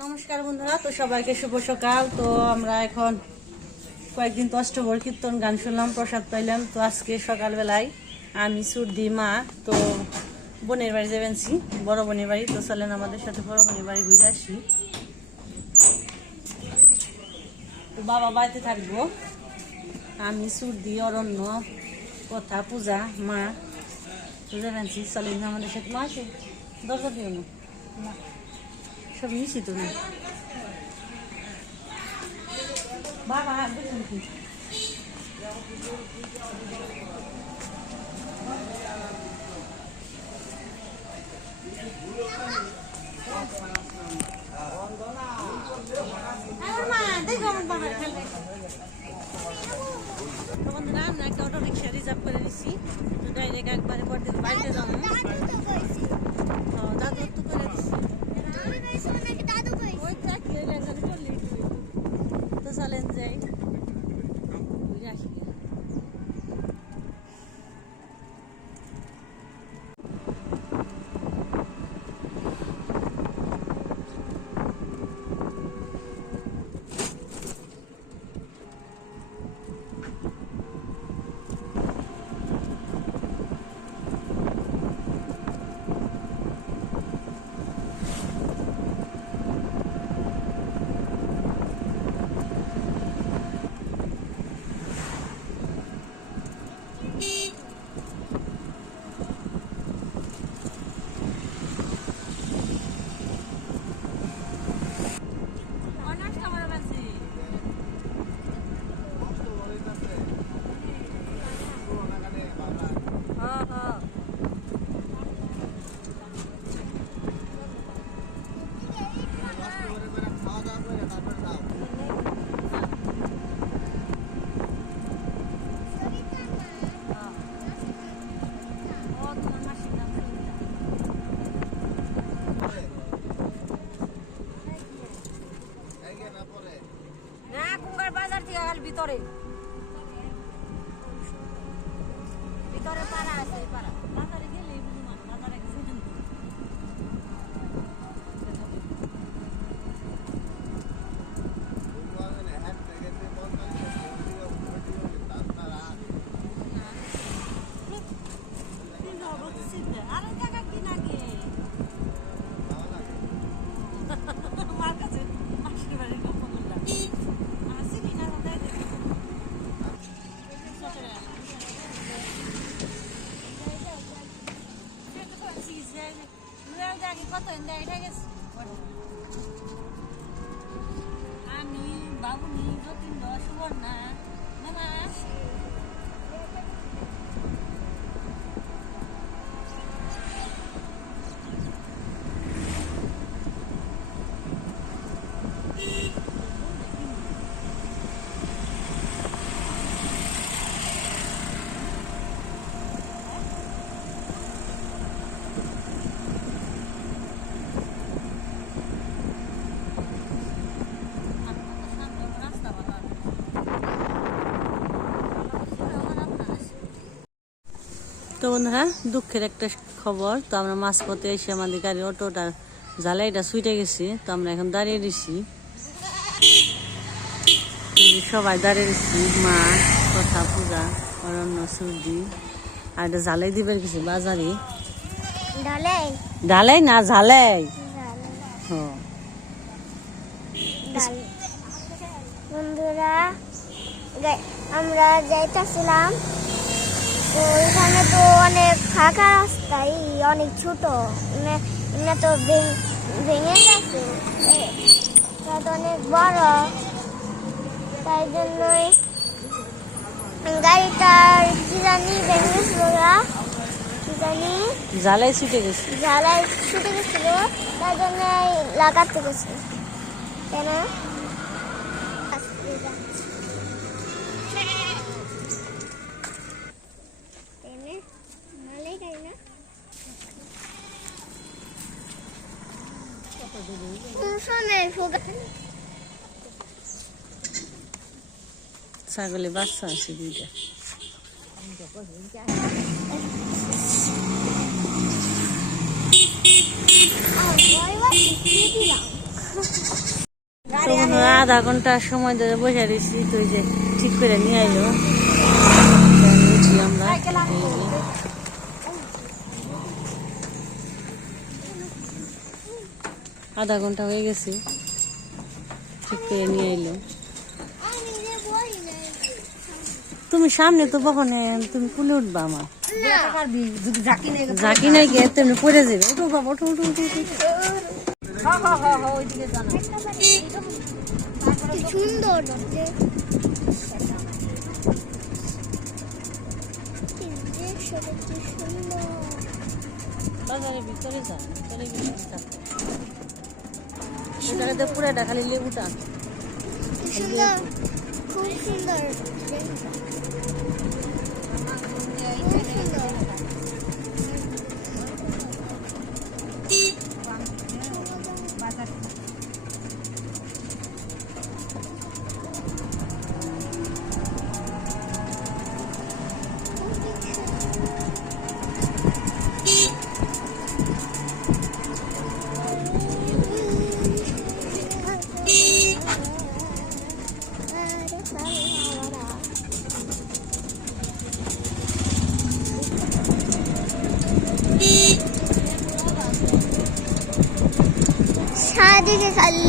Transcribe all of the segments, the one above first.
নমস্কার বন্ধুরা, তো সবাইকে শুভ সকাল। তো আমরা এখন কয়েকদিন তো অষ্টভর কীর্তন গান শুনলাম, প্রসাদ পাইলাম। তো আজকে সকালবেলায় আমি সুরদি মা, তো বোনের বাড়ি যাবেনছি বড় বোনের বাড়ি। তো চলেন আমাদের সাথে বড় বোনের বাড়ি ঘুরে আসি। তো বাবা বাড়িতে থাকব। আমি সুরদি অরণ্য, কথা, পূজা, মা, তো যাবেনছি চলেন আমাদের সাথে, মা আসে। দরজা দিও না। সব মিশি তো না বাবা আমরা একটা অটো রিক্সা রিজার্ভ করে নিছি আমি বাবুনি যতীন সুবর্ণা মামা তো বন্ধুরা দুঃখের একটা খবর। তো আমরা মাঝপথে এসে আমাদের গাড়ির অটোটা জ্বালাইটা সুইটে গেছি। তো আমরা এখন দাঁড়িয়ে দিছি সবাই দাঁড়িয়ে দিচ্ছি মা কথা পূজা অরণ্য সর্দি আর এটা জ্বালাই দিবার কিছু বাজারে? ডালাই ঢালাই না ঝালাই বন্ধুরা আমরা যাইতেছিলাম তো এখানে তো অনেক ফাঁকা রাস্তায় অনেক ছোট। এনে তো ভেঙ- ভেঙে গেছে। তো অনেক বড়। তাই জন্যই গাড়িটার কি জানি ভেঙেছিল না কি জানি জ্বালাই ছুটে গেছি। জ্বালাই ছুটে গেছিল তার জন্য লাগাতে গেছে। তাই ছাগলে বাচ্চা আছে দুইটা। আধা ঘণ্টা সময় ধরে বসে রয়েছি, তো ওই যে ঠিক করে নিয়ে আইলো। আমরা এই যে। আধা ঘণ্টা হয়ে গেছে। ঠিক করে নিয়ে এলো। তুমি সামনে তো বহনে তুমি কুলে উঠবা আমার। ঝাঁকি নাই গিয়ে তেমনি পড়ে যাবে। উঠো বাবা, উঠো উঠো উঠো সুন্দর। বাজারের ভিতরে যা ভিতরে গেলে থাক। এখানে তো পুরাটা খালি লেবুটা খুব সুন্দর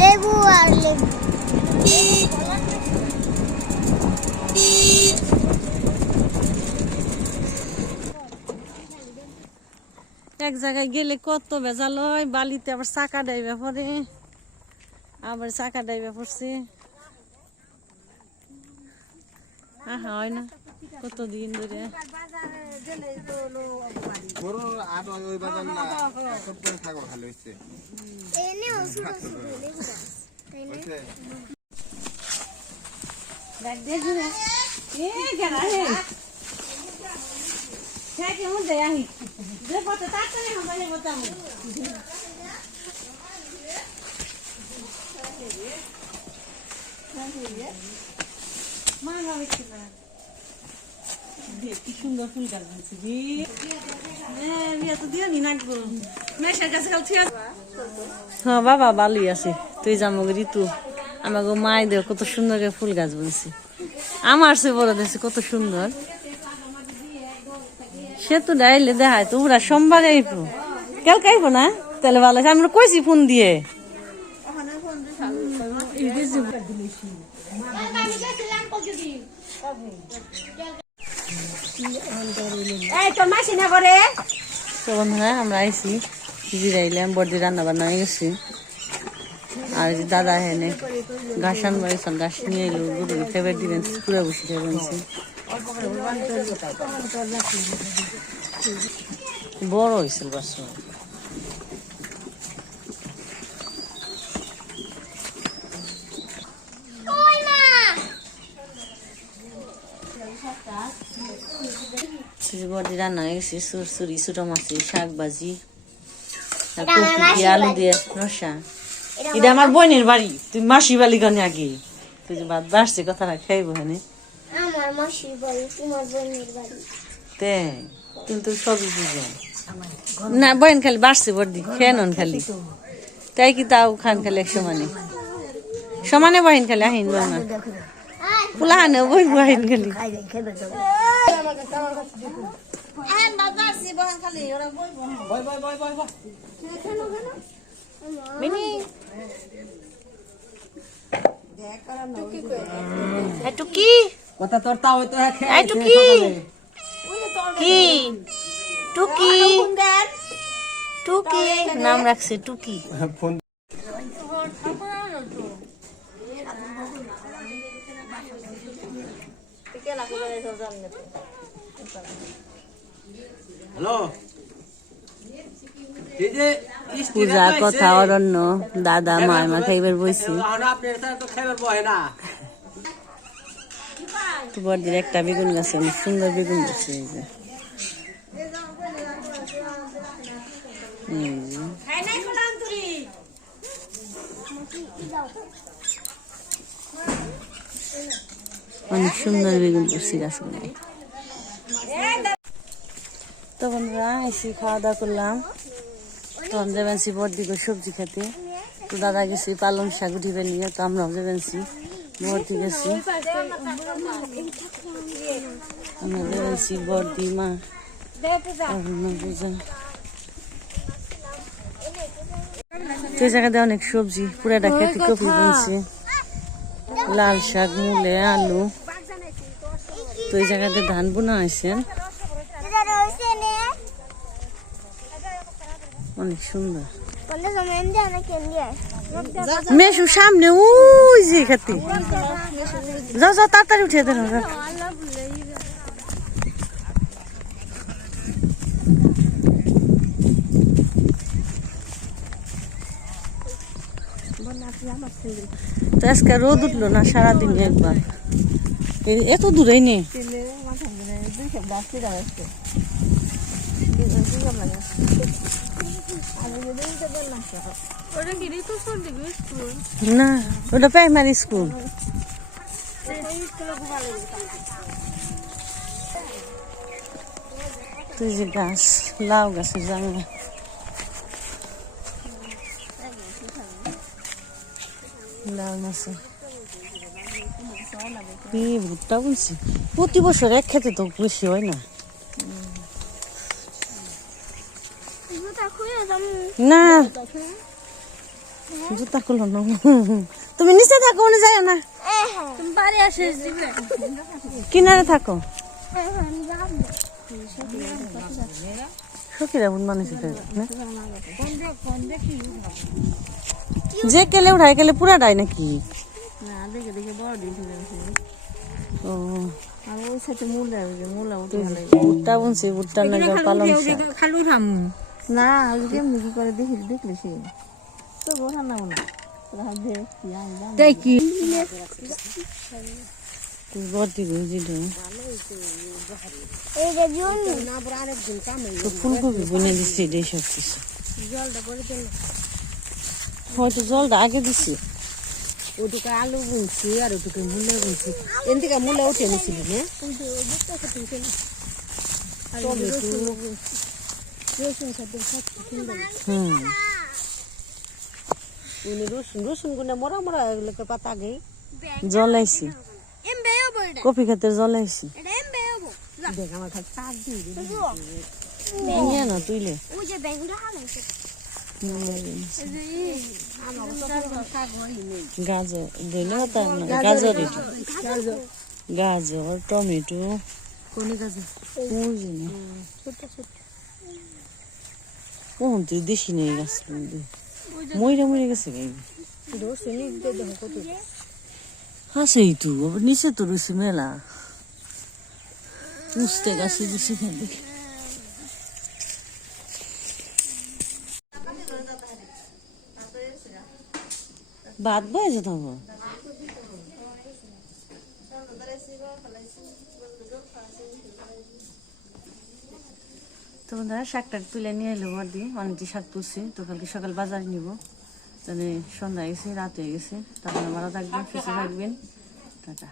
লেবু আর লেবু এক জায়গায় গেলে কত ভেজাল হয়, বালিতে আবার চাকা ডাইবে পরে। আবার চাকা ডাইবে পড়ছে আহা হয় না। কত দিন ধরে? গরুর আট ওই ওই বাজার না সব করে থাকো খালি হচ্ছে এনে ওষুধ ওষুধ লেবু গাছ তাই না হচ্ছে কি সুন্দর ফুল গাছ বলছি রে হ্যাঁ বিয়া তো দিও নি নাকবো মেশার কাছে কাল ঠিক হ্যাঁ বাবা ভালোই আছে। তুই জামগো ঋতু। আমাকে মাই দেও কত সুন্দর করে ফুল গাছ বলছি। আমার সে বড় দেশে কত সুন্দর। সে তো ডাইলে দেখায় তো ওরা সোমবার আইব। কাল কাইব না? তাহলে ভালো আছে আমরা কইছি ফোন দিয়ে। তো বন্ধুরা আমরা আইসি জিরাইলাম বর্দি রান্না বান্না হয়ে গেছি। আর যে দাদা হেনে ঘাস আনবার ঘাস নিয়ে এলো গরু ফেভার দিবেন পুরো বসে ফেবেছি বড় হয়েছিল বাসন ওই মা বড়দি রান্না হয়ে গেছে সুরসুরি ছোটো মাছি শাক ভাজি কপি দিয়ে আলু দিয়ে রসা এটা আমার বোনের বাড়ি। তুই মাসি বালি গানে আগে। তুই যে বাদ বাসছে কথাটা খাইব হ্যাঁ আমার মাসির বাড়ি তোমার বোনের বাড়ি। তে কিন্তু সবই বুঝো না বইন খালি বাড়ছে বর্দি খেয়ে নন খালি। তাই কি তাও খান খালি এক সমানে? সমানে বহিন খালি আহিন না। পুলাহানে বই বহিন খালি। একটু কি কথা তোর তা কি কি? টুকি। টুকি। নাম রাখছে টুকি। ফোন যে পূজা কথা অরণ্য দাদা মায় মা খাইবার বইছি। বড়দির একটা বেগুন গাছে অনেক সুন্দর বেগুন গাছে এই এই যে। অনেক সুন্দর বেগুন করছি গাছগুলো। তো বন্ধুরা, এসে খাওয়া দাওয়া করলাম। তো আমরা যাবেন বড়দিকে সবজি খেতে। তো দাদা গেছি পালং শাক উঠিবে নিয়ে, তো বর্দি গেছি। আমরা যাবেনছি বর্দি মা। তো জায়গাতে অনেক সবজি, পুরাটা খেতে কপি বলছি লাল শাক, মূলে, আলু। তো এই জায়গাতে ধান বোনা আছেন এটা রয়েছে নে অনেক সুন্দর। মেশু সামনে ওই যে খাতে যাও যাও তাড়াতাড়ি উঠে দেন। তো আজকে রোদ উঠল না সারাদিন একবার। এত দূরেই নেই। না, ওটা প্রাইমারি স্কুল তুই যে গাছ, লাউ গাছের জানলা লাউ গাছে। ভুট্টা বলছি প্রতি বছর এক খেতে তো বেশি হয় না জুতা খুলে যাম না। জুতা খুলো না। তুমি নিচে থাকো উনি যায় না। কিনারে থাকো। যে কেলে উঠায় কেলে পুরা ডাই নাকি? ও। ভুট্টা বুনছি ভুট্টা নজর পালং শাক। খালু না আজকে মুখি করে দেখি দেখলে সে। তো বোঝা না না তাই কি? ফুলকপি বুনে দিচ্ছি রে সব কিছু হয়তো জলটা আগে দিছি। ওটুকে আলু বুনছি আর ওটুকে মূলা বুনছি। এদিকে মূলা উঠে নিছিল না হুম। উনি রসুন রসুন গুনে মরা মরা এগুলোকে পাতা গে জলাইছি কপি খেতে জলাইছি দেখ আমার খালি শাক দিয়ে না তুইলে। গাজর দিলে তার না গাজর। গাজর টমেটো। কোনি গাছে বুঝি না কোন তুই দেশি নেই গাছ মইরা মরে গেছে গাই রসুন দিয়ে দেখো কত হ্যাঁ সেই আবার নিচে তো রয়েছে মেলা। পুষতে গাছে দিছি খালি ভাত বয়েছে তখন? তো বন্ধুরা, শাকটা তুলে নিয়ে এলো ঘর দিয়ে অনেকটি শাক তুলছি, তো কালকে সকাল বাজারে নিব। তাহলে সন্ধ্যা গেছে, রাত হয়ে গেছে। তারপরে ভালো থাকবেন, সুস্থ থাকবেন। টাটা।